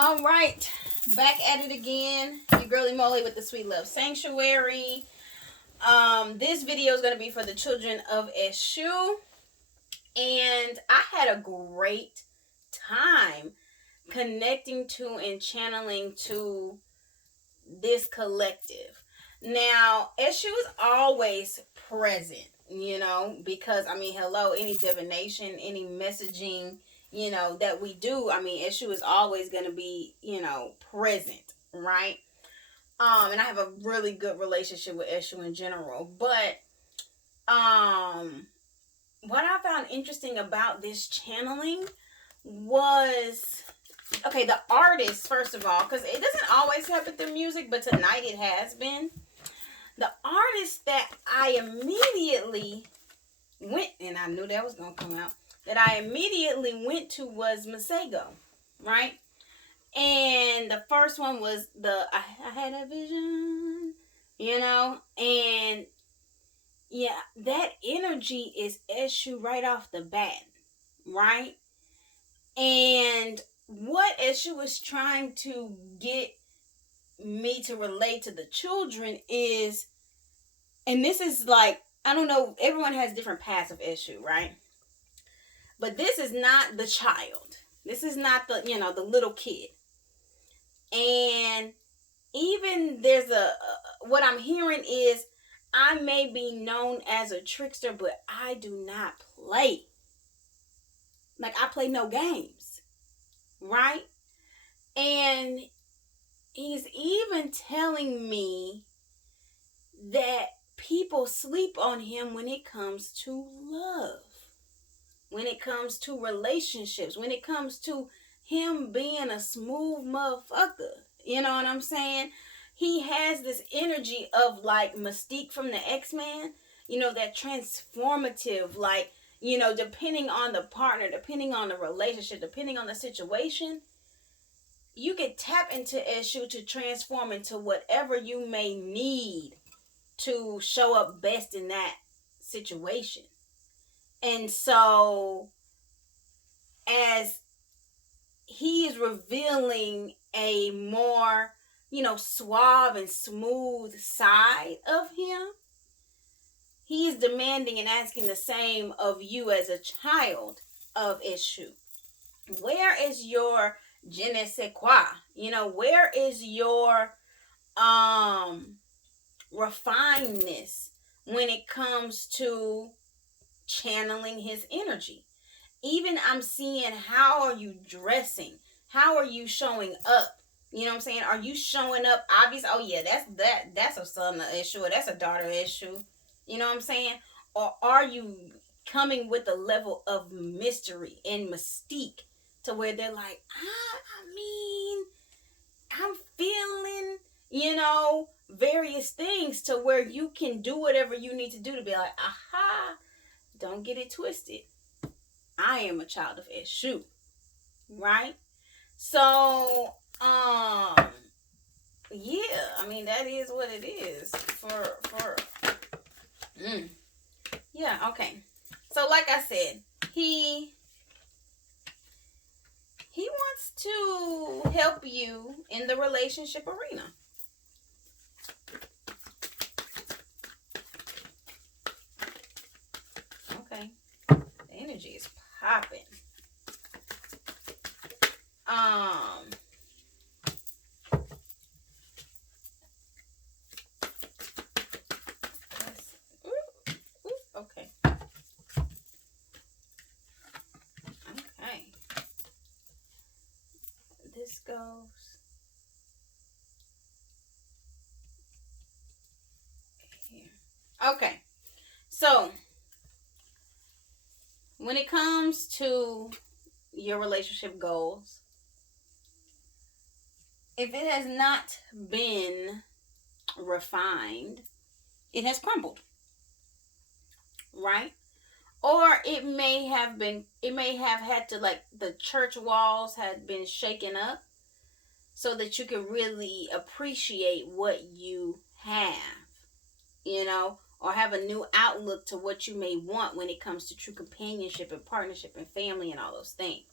All right, back at it again. Your girl Imole with the Sweet Love Sanctuary. This video is going to be for the children of Eshu, and I had a great time connecting to and channeling to this collective. Now, Eshu is always present, because hello, any divination, any messaging, that we do, Eshu is always going to be, present, right? And I have a really good relationship with Eshu in general, but what I found interesting about this channeling was, okay, the artist, first of all, because it doesn't always happen through music, but tonight it has been. The artist that I immediately went, and I knew that was going to come out, that I immediately went to was Masego, right? And the first one was I had a vision, and yeah, that energy is Eshu right off the bat, right? And what Eshu was trying to get me to relate to the children is, and this is like, I don't know, everyone has different paths of Eshu, right? But this is not the child. This is not the little kid. And even there's what I'm hearing is, I may be known as a trickster, but I do not play. Like, I play no games, right? And he's even telling me that people sleep on him when it comes to love, when it comes to relationships, when it comes to him being a smooth motherfucker. You know what I'm saying? He has this energy of like Mystique from the X-Men, that transformative, like, depending on the partner, depending on the relationship, depending on the situation, you can tap into Eshu to transform into whatever you may need to show up best in that situation. And so, as he is revealing a more, suave and smooth side of him, he is demanding and asking the same of you as a child of Eshu. Where is your je ne sais quoi? Where is your refinedness when it comes to channeling his energy? Even I'm seeing, how are you dressing? How are you showing up? You know what I'm saying? Are you showing up obvious? Oh yeah, that's a son issue, or that's a daughter issue. You know what I'm saying? Or are you coming with a level of mystery and mystique to where they're like, I'm feeling, various things, to where you can do whatever you need to do to be like, aha, don't get it twisted. I am a child of Eshu, right? So, yeah, that is what it is yeah, okay. So, like I said, he wants to help you in the relationship arena. Okay. The energy is popping. Okay. Okay. This goes here. Okay. So, when it comes to your relationship goals, if it has not been refined, it has crumbled, right? Or it may have had to, like, the church walls had been shaken up so that you can really appreciate what you have, or have a new outlook to what you may want when it comes to true companionship and partnership and family and all those things.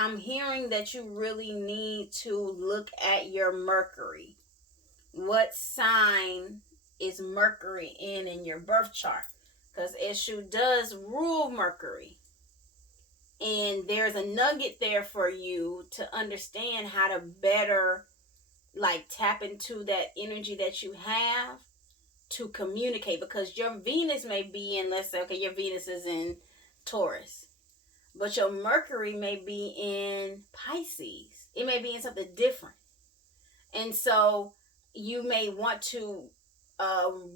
I'm hearing that you really need to look at your Mercury. What sign is Mercury in your birth chart? Because Eshu does rule Mercury. And there's a nugget there for you to understand how to better like tap into that energy that you have to communicate, because your Venus may be in, let's say, okay, your Venus is in Taurus, but your Mercury may be in Pisces. It may be in something different. And so you may want to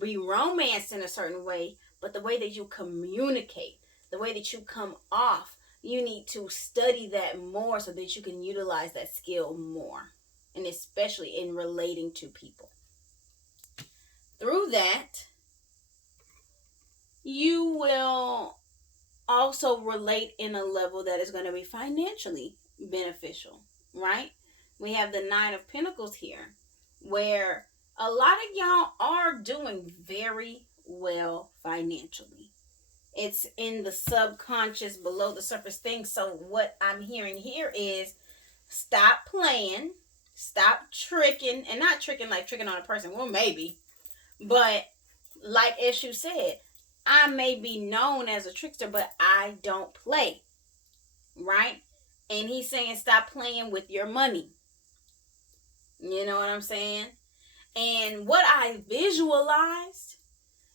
be romanced in a certain way, but the way that you communicate, the way that you come off, you need to study that more so that you can utilize that skill more, and especially in relating to people. Through that, you will also relate in a level that is going to be financially beneficial, right? We have the Nine of Pentacles here, where a lot of y'all are doing very well financially. It's in the subconscious, below the surface thing. So what I'm hearing here is stop playing, stop tricking, and not tricking like tricking on a person. Well, maybe, but like as you said, I may be known as a trickster, but I don't play, right? And he's saying stop playing with your money. You know what I'm saying? And what I visualized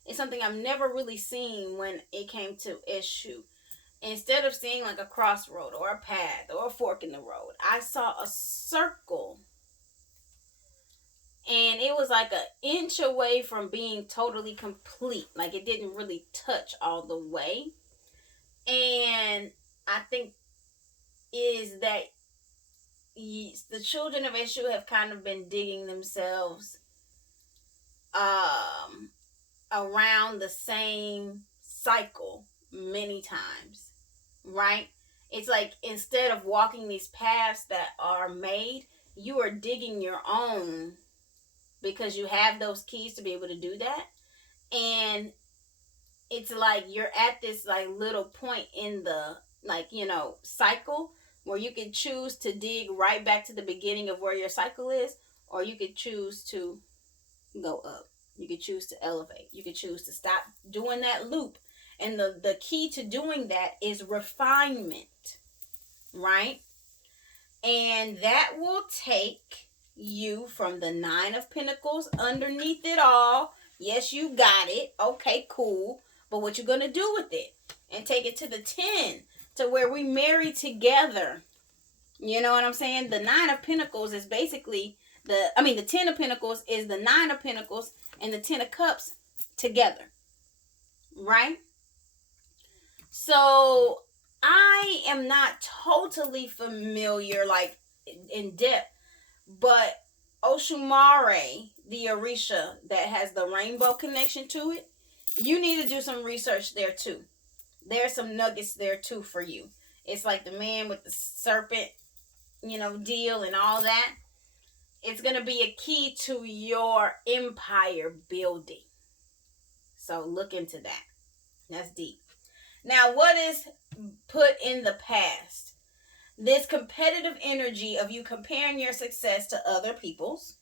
is something I've never really seen when it came to issue. Instead of seeing like a crossroad or a path or a fork in the road, I saw a circle. And it was like an inch away from being totally complete. Like it didn't really touch all the way. And I think is that the children of Eshu have kind of been digging themselves around the same cycle many times, right? It's like instead of walking these paths that are made, you are digging your own, because you have those keys to be able to do that. And it's like you're at this like little point in the cycle where you can choose to dig right back to the beginning of where your cycle is, or you could choose to go up. You could choose to elevate. You could choose to stop doing that loop. And the key to doing that is refinement, right? And that will take you from the Nine of Pentacles underneath it all. Yes, you got it. Okay, cool. But what you going to do with it? And take it to the 10, to where we marry together. You know what I'm saying? The Nine of Pentacles is basically the 10 of Pentacles is the Nine of Pentacles and the 10 of Cups together. Right? So I am not totally familiar, like in depth, but Oshumare, the Orisha that has the rainbow connection to it, you need to do some research there too. There's some nuggets there too for you. It's like the man with the serpent, deal and all that. It's going to be a key to your empire building. So look into that. That's deep. Now, what is put in the past? This competitive energy of you comparing your success to other people's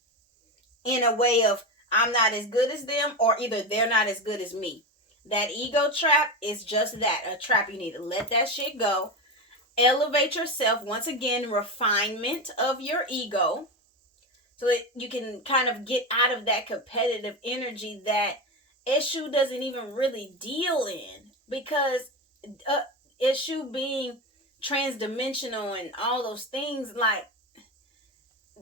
in a way of I'm not as good as them, or either they're not as good as me. That ego trap is just that, a trap. You need to let that shit go. Elevate yourself. Once again, refinement of your ego, so that you can kind of get out of that competitive energy that Eshu doesn't even really deal in, because Eshu being transdimensional and all those things, like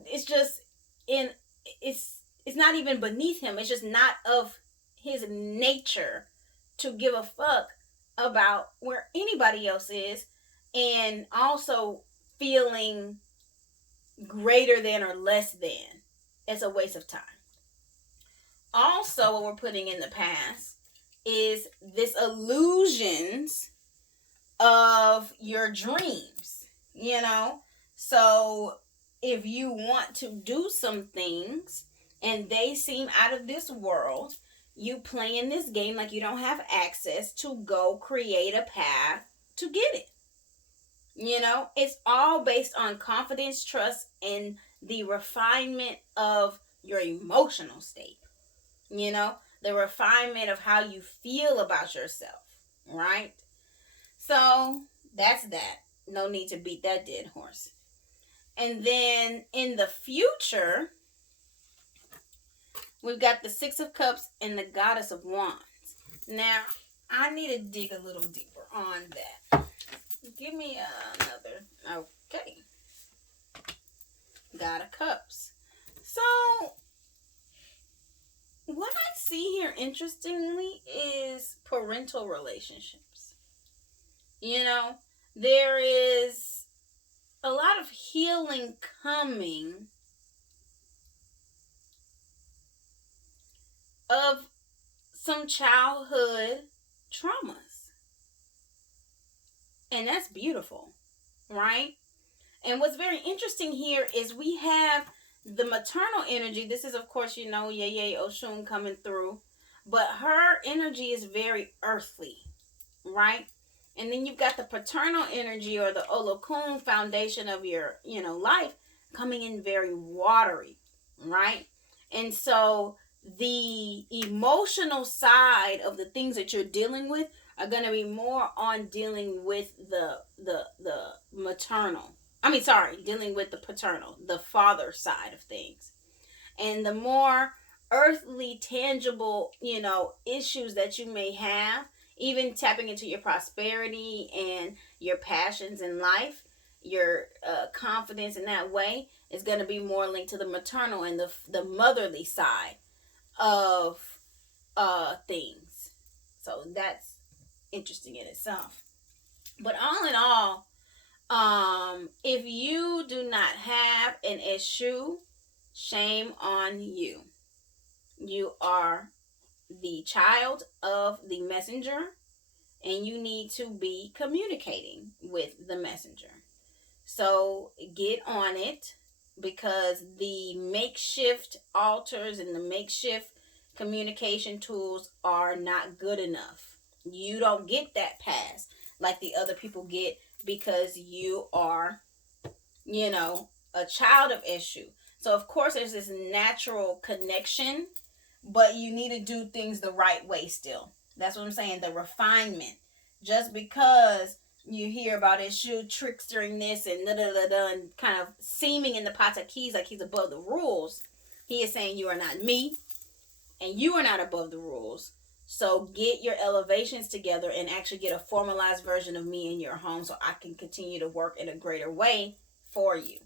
it's just it's not even beneath him. It's just not of his nature to give a fuck about where anybody else is, and also feeling greater than or less than. It's a waste of time. Also, what we're putting in the past is this illusions of your dreams, So if you want to do some things and they seem out of this world, you play in this game like you don't have access to go create a path to get it, You know, it's all based on confidence, trust, and the refinement of your emotional state. You know, the refinement of how you feel about yourself, right? So that's that. No need to beat that dead horse. And then in the future, we've got the Six of Cups and the Goddess of Wands. Now, I need to dig a little deeper on that. Give me another. Okay. God of Cups. So, what I see here, interestingly, is parental relationships. You know, there is a lot of healing coming of some childhood traumas. And that's beautiful, right? And what's very interesting here is we have the maternal energy. This is, of course, you know, Yeye Osun coming through. But her energy is very earthly, right? And then you've got the paternal energy, or the Olokun foundation of your, you know, life, coming in very watery, right? And so the emotional side of the things that you're dealing with are going to be more on dealing with the maternal. Dealing with the paternal, the father side of things. And the more earthly, tangible, you know, issues that you may have, even tapping into your prosperity and your passions in life, your confidence in that way is going to be more linked to the maternal and the motherly side of things. So that's interesting in itself. But all in all, if you do not have an issue, shame on you. You are the child of the messenger, and you need to be communicating with the messenger. So get on it, because the makeshift altars and the makeshift communication tools are not good enough. You don't get that pass like the other people get, because you are, you know, a child of issue. So of course there's this natural connection, but you need to do things the right way still. That's what I'm saying, the refinement. Just because you hear about issue trickstering this and da da da da, and kind of seeming in the pot of keys like he's above the rules, he is saying you are not me, and you are not above the rules. So get your elevations together and actually get a formalized version of me in your home, so I can continue to work in a greater way for you.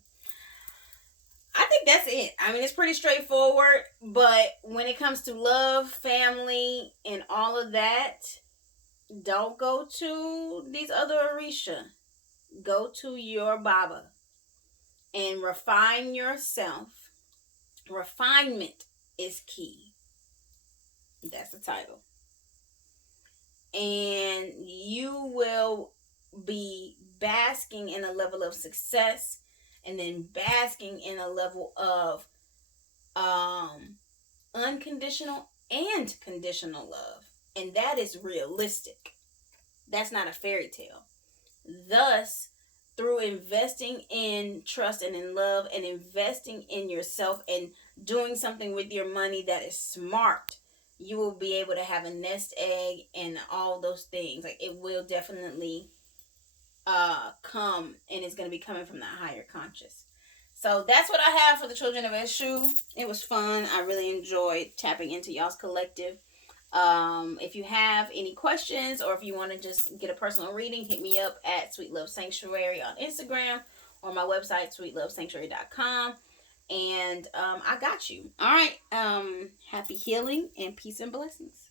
I think that's it. I mean, it's pretty straightforward, but when it comes to love, family, and all of that, don't go to these other Orisha. Go to your Baba and refine yourself. Refinement is key. That's the title. And you will be basking in a level of success, and then basking in a level of unconditional and conditional love. And that is realistic. That's not a fairy tale. Thus, through investing in trust and in love, and investing in yourself, and doing something with your money that is smart, you will be able to have a nest egg and all those things. Like, it will definitely come, and it's going to be coming from the higher conscious. So that's what I have for the children of Eshu. It was fun. I really enjoyed tapping into y'all's collective. If you have any questions, or if you want to just get a personal reading, hit me up at Sweet Love Sanctuary on Instagram, or my website, sweetlovesanctuary.com. And I got you. All right. Happy healing and peace and blessings.